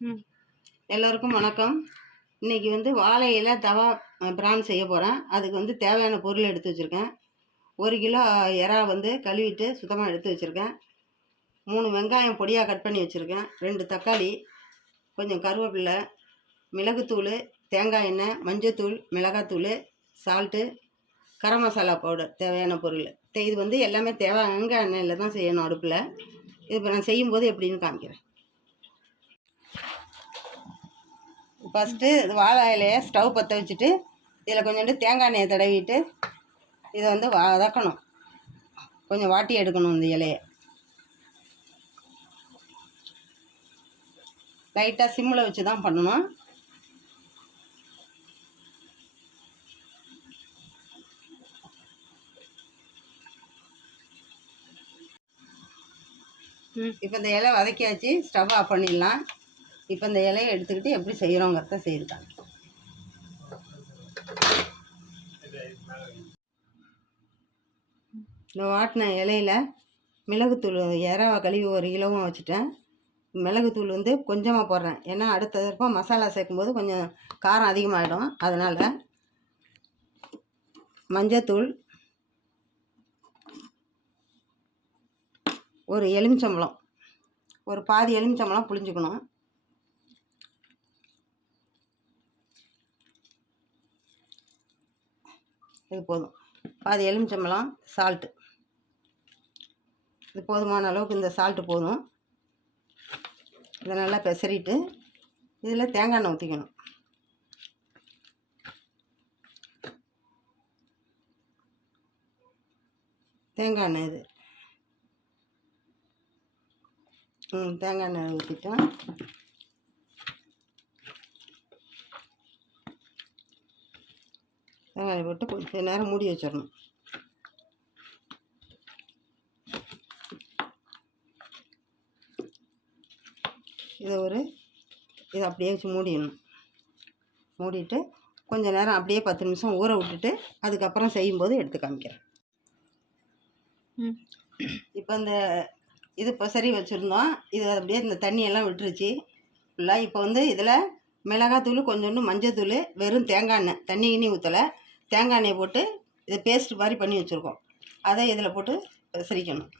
ம். எல்லோருக்கும் வணக்கம். இன்றைக்கி வந்து வாழை இலை தவா பிரான் செய்ய போகிறேன் அதுக்கு வந்து தேவையான பொருள் எடுத்து வச்சுருக்கேன். ஒரு கிலோ இறா வந்து கழுவிட்டு சுத்தமாக எடுத்து வச்சுருக்கேன். மூணு வெங்காயம் பொடியாக கட் பண்ணி வச்சுருக்கேன். ரெண்டு தக்காளி கொஞ்சம் கருவேப்பிலை மிளகுத்தூள் தேங்காய் எண்ணெய் மஞ்சத்தூள் மிளகாத்தூள் சால்ட்டு கரம் மசாலா பவுடர் தேவையான பொருள். இது வந்து எல்லாமே தேவை வெங்காய எண்ணெயில் தான் செய்யணும் அடுப்பில். இது இப்போ நான் செய்யும்போது எப்படின்னு காமிக்கிறேன். ஃபஸ்ட்டு வாழை இலையை ஸ்டவ் பற்ற வச்சுட்டு இதில் கொஞ்சோண்டு தேங்காய் எண்ணெயை தடவிட்டு இதை வந்து வதக்கணும். கொஞ்சம் வாட்டி எடுக்கணும் இந்த இலையை. லைட்டாக சிம்மில் வச்சு தான் பண்ணணும். இப்போ இந்த இலை வதக்கியாச்சு ஸ்டவ் ஆஃப் பண்ணிடலாம். இப்போ இந்த இலையை எடுத்துக்கிட்டு எப்படி செய்கிறோங்கிறத செய்திருக்காங்க இந்த வாட்டின இலையில மிளகுத்தூள் இறாவை கழுவி ஒரு கிலோவும் வச்சுட்டேன். மிளகுத்தூள் வந்து கொஞ்சமாக போடுறேன். ஏன்னா அடுத்த தடவை மசாலா சேர்க்கும்போது கொஞ்சம் காரம் அதிகமாகிடும் அதனால் மஞ்சத்தூள் ஒரு எலுமிச்சம்பழம் ஒரு பாதி எலுமிச்சம்பழம் புளிஞ்சுக்கணும் இது போதும். பாதி எலுமிச்சம்பழம் சால்ட்டு இது போதுமான அளவுக்கு இந்த சால்ட்டு போதும். இதை நல்லா பெசரிட்டு இதில் தேங்காய் எண்ணெய் ஊற்றிக்கணும். தேங்காய் எண்ணெய் இது. தேங்காய் எண்ணெய் ஊற்றிட்டேன் தேங்காய் போட்டு கொஞ்சம் நேரம் மூடி வச்சிடணும். இதை ஒரு இதை அப்படியே வச்சு மூடிடணும். மூடிட்டு கொஞ்ச நேரம் அப்படியே பத்து நிமிஷம் ஊற விட்டுட்டு அதுக்கப்புறம் செய்யும்போது எடுத்து காமிக்கிறேன். இப்போ இந்த இது பசரி வச்சுருந்தோம். இது அப்படியே இந்த தண்ணியெல்லாம் விட்டுருச்சு. ஃபுல்லாக இப்போ வந்து இதில் மிளகாத்தூள் கொஞ்சோண்டு மஞ்சத்தூள் வெறும் தேங்காய் எண்ணெய் தண்ணி கிண்ணி ஊற்றலை தேங்காய் எண்ணெய் போட்டு இதை பேஸ்ட் மாதிரி பண்ணி வச்சுருக்கோம். அதை இதில் போட்டு பெசரிக்கணும்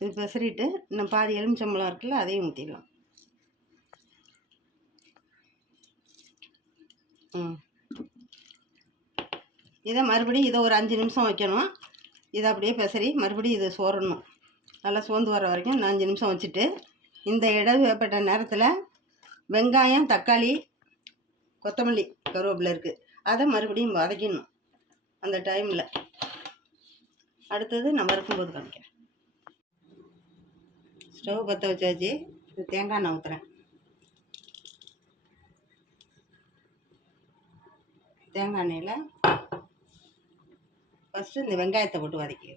இது பெசரிட்டு இன்னும் பாதி எலுமிச்சம்பழம் இருக்குல்ல அதையும் ஊற்றிடலாம் ம். இதை மறுபடியும் இதை ஒரு அஞ்சு நிமிஷம் வைக்கணும். இதை அப்படியே பெசரி மறுபடியும் இதை சோறணும். நல்லா சோர்ந்து வர வரைக்கும் நான் அஞ்சு நிமிஷம் வச்சுட்டு இந்த இடைவேப்பட்ட நேரத்தில் வெங்காயம் தக்காளி கொத்தமல்லி கருவேப்பிலை இருக்குது அதை மறுபடியும் வதக்கிடணும் அந்த டைமில். அடுத்தது நம்ம இருக்கும்போது காமிக்கிறேன். ஸ்டவ் பற்ற வச்சாச்சு. இது தேங்காய் நான் ஊற்றுறேன் தேங்காய் எண்ணெயில் ஃபஸ்ட்டு இந்த வெங்காயத்தை போட்டு வதக்கி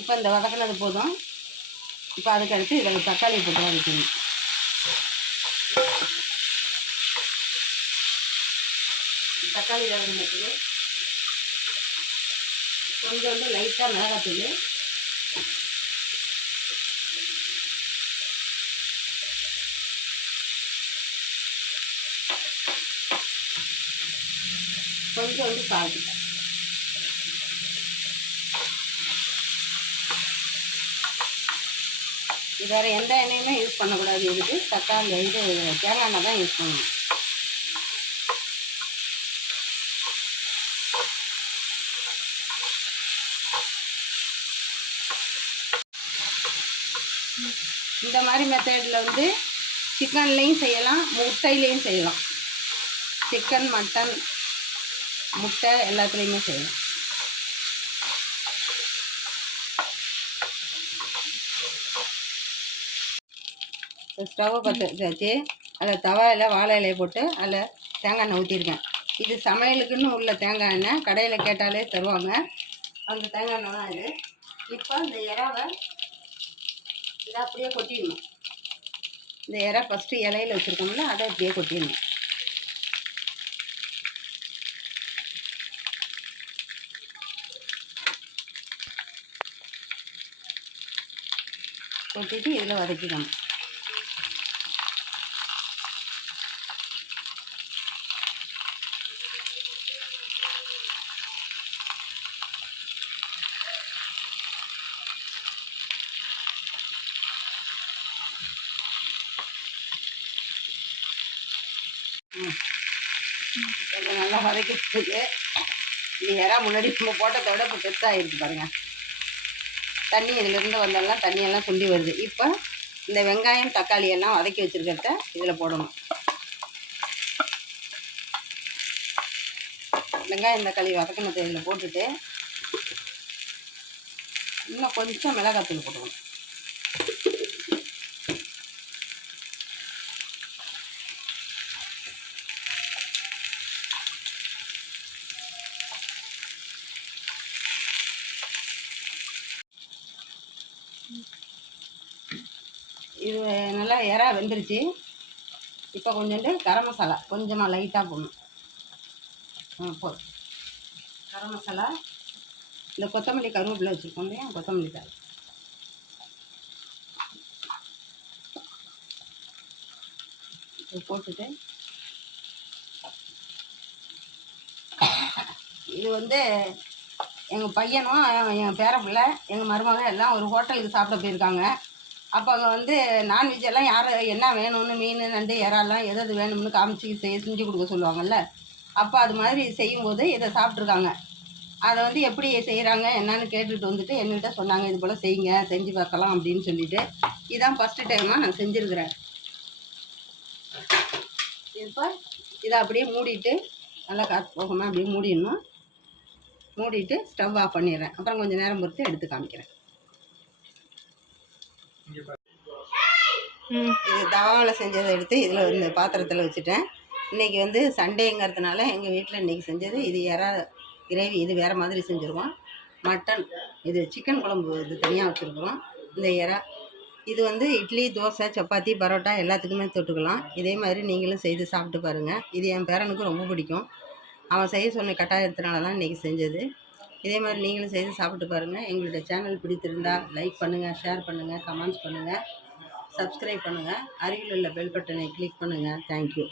இப்போ இந்த வதக்கினது போதும். இப்போ அதுக்கு அடுத்து இதில் தக்காளி போட்டு வதக்கணும். தக்காளி வதங்கினதுக்கு வந்து லைட்டாக மிளகாத்தூள். வந்து சால்ட்டு. வேறு எந்த எண்ணெயுமே யூஸ் பண்ணக்கூடாது. இதுக்கு தக்காளி இது தேங்காய் எண்ணெய் தான் யூஸ் பண்ணணும். இந்த மாதிரி மெத்தடில் வந்து சிக்கன்லேயும் செய்யலாம் முட்டையிலையும் செய்யலாம். சிக்கன் மட்டன் முட்டை எல்லாத்துலேயுமே செய்யலாம். ஸ்டவ்வை பற்ற வச்சு அதில் தவாயில் வாழை இலையை போட்டு அதில் தேங்காய் எண்ணெய் ஊற்றிருக்கேன். இது சமையலுக்குன்னு உள்ள தேங்காய் எண்ணெய் கடையில் கேட்டாலே தருவாங்க. அந்த தேங்காய் எண்ணெய் தான் இது. இப்போ இந்த இறாவை இதை அப்படியே கொட்டிடணும். இந்த இறை ஃபஸ்ட்டு இலையில வச்சுருக்கோம்ல அதை அப்படியே கொட்டிடணும். கொட்டிட்டு இதில் வதக்கிக்கணும் ம். கொஞ்சம் நல்லா வதக்கிட்டு இது இறா முன்னாடி நம்ம போட்டதை விட இப்போ பெருசாகிருக்கு பாருங்க. தண்ணி இதிலிருந்து வந்தெல்லாம் தண்ணியெல்லாம் சுண்டி வருது. இப்போ இந்த வெங்காயம் தக்காளி எல்லாம் வதக்கி வச்சுருக்கிறத இதில் போடணும். வெங்காயம் தக்காளி வதக்கினதை இதில் போட்டுட்டு இன்னும் கொஞ்சம் மிளகாத்தூள் போட்டுக்கணும். இது நல்லா இறா வெந்துருச்சு. இப்போ கொஞ்சோண்டு கரம் மசாலா கொஞ்சமாக லைட்டாக போடணும். ஆ போதும் கரம் மசாலா இந்த கொத்தமல்லி கருவேப்பிலை வச்சுருக்கோம் இல்லையா கொத்தமல்லி தழை. இது போட்டுட்டு இது வந்து எங்கள் பையனும் என் பேரப்பிள்ளை எங்கள் மருமகள் எல்லாம் ஒரு ஹோட்டலுக்கு சாப்பிட போயிருக்காங்க. அப்போ அங்கே வந்து நான்வெஜ் எல்லாம் யார் என்ன வேணும்னு மீன் நண்டு இறாலாம் எது எது வேணும்னு காமிச்சு செய்ய செஞ்சு கொடுக்க சொல்லுவாங்கல்ல? அப்போ அது மாதிரி செய்யும்போது இதை சாப்பிட்ருக்காங்க அதை வந்து எப்படி செய்கிறாங்க என்னன்னு கேட்டுட்டு வந்துட்டு என்கிட்ட சொன்னாங்க இது போல் செய்யுங்க செஞ்சு பார்க்கலாம் அப்படின்னு சொல்லிட்டு. இதான் ஃபஸ்ட்டு டைமாக நான் செஞ்சுருக்கிறேன். இப்போ இதை அப்படியே மூடிட்டு நல்லா காற்று போகாமல் அப்படியே மூடிடணும். மூடிட்டு ஸ்டவ் ஆஃப் பண்ணிடுறேன். அப்புறம் கொஞ்சம் நேரம் பொறுத்து எடுத்து காமிக்கிறேன். இது தவாவில் செஞ்சதை எடுத்து இதில் இந்த பாத்திரத்தில் வச்சுட்டேன். இன்றைக்கி வந்து சண்டேங்கிறதுனால எங்கள் வீட்டில் இன்றைக்கி செஞ்சது இது இறா கிரேவி இது வேறு மாதிரி செஞ்சுருக்கோம் மட்டன் இது சிக்கன் குழம்பு இது தனியாக வச்சுருக்குறோம். இந்த இறா இது வந்து இட்லி தோசை சப்பாத்தி பரோட்டா எல்லாத்துக்குமே தொட்டுக்கலாம். இதே மாதிரி நீங்களும் செய்து சாப்பிட்டு பாருங்கள் இது என் பேரனுக்கு ரொம்ப பிடிக்கும். அவன் செய்ய சொன்ன கட்டாயத்தினால தான் இன்றைக்கி செஞ்சது. இதே மாதிரி நீங்களும் செய்து சாப்பிட்டு பாருங்கள் எங்களுடைய சேனல் பிடித்திருந்தால் லைக் பண்ணுங்கள் ஷேர் பண்ணுங்கள் கமெண்ட்ஸ் பண்ணுங்கள் சப்ஸ்கிரைப் பண்ணுங்கள் அருகில் உள்ள பெல் பட்டனை கிளிக் பண்ணுங்கள் தேங்க்யூ